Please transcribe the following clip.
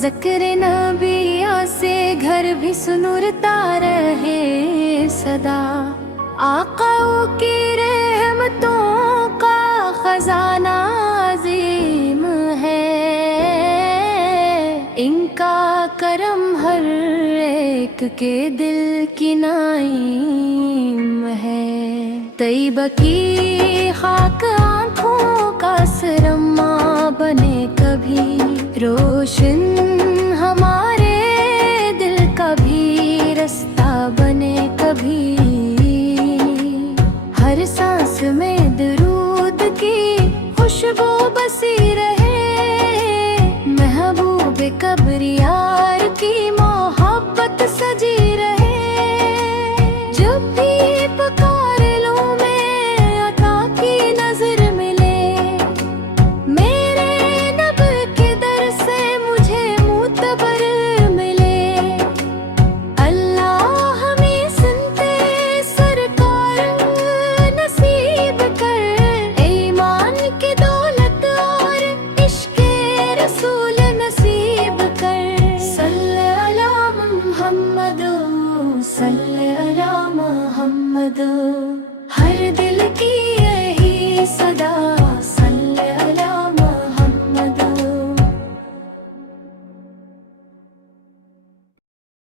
ज़िक्र नबिया से घर भी सुनुरता रहे सदा। आकाओं की रहमतों का खजाना अजीम है, इनका करम हर एक के दिल की नाइम है। तैयबा की खाक आँखों का सरमा बने कभी, रोशन हमारे दिल का भी रास्ता बने कभी। हर सांस में दरूद की खुशबू बसी रहे, महबूब कब्रियार की मोहब्बत सजी रहे। जब भी पुकार लूं मैं अता की नजर मिले, मेरे नब के दर से मुझे मुतबर मिले। अल्लाह हमें सुनते सरकार नसीब कर, ईमान की दौलत और इश्क़े रसूल नसीब कर। सल्ले अला मुहम्मद, सल्ले अला मुहम्मद।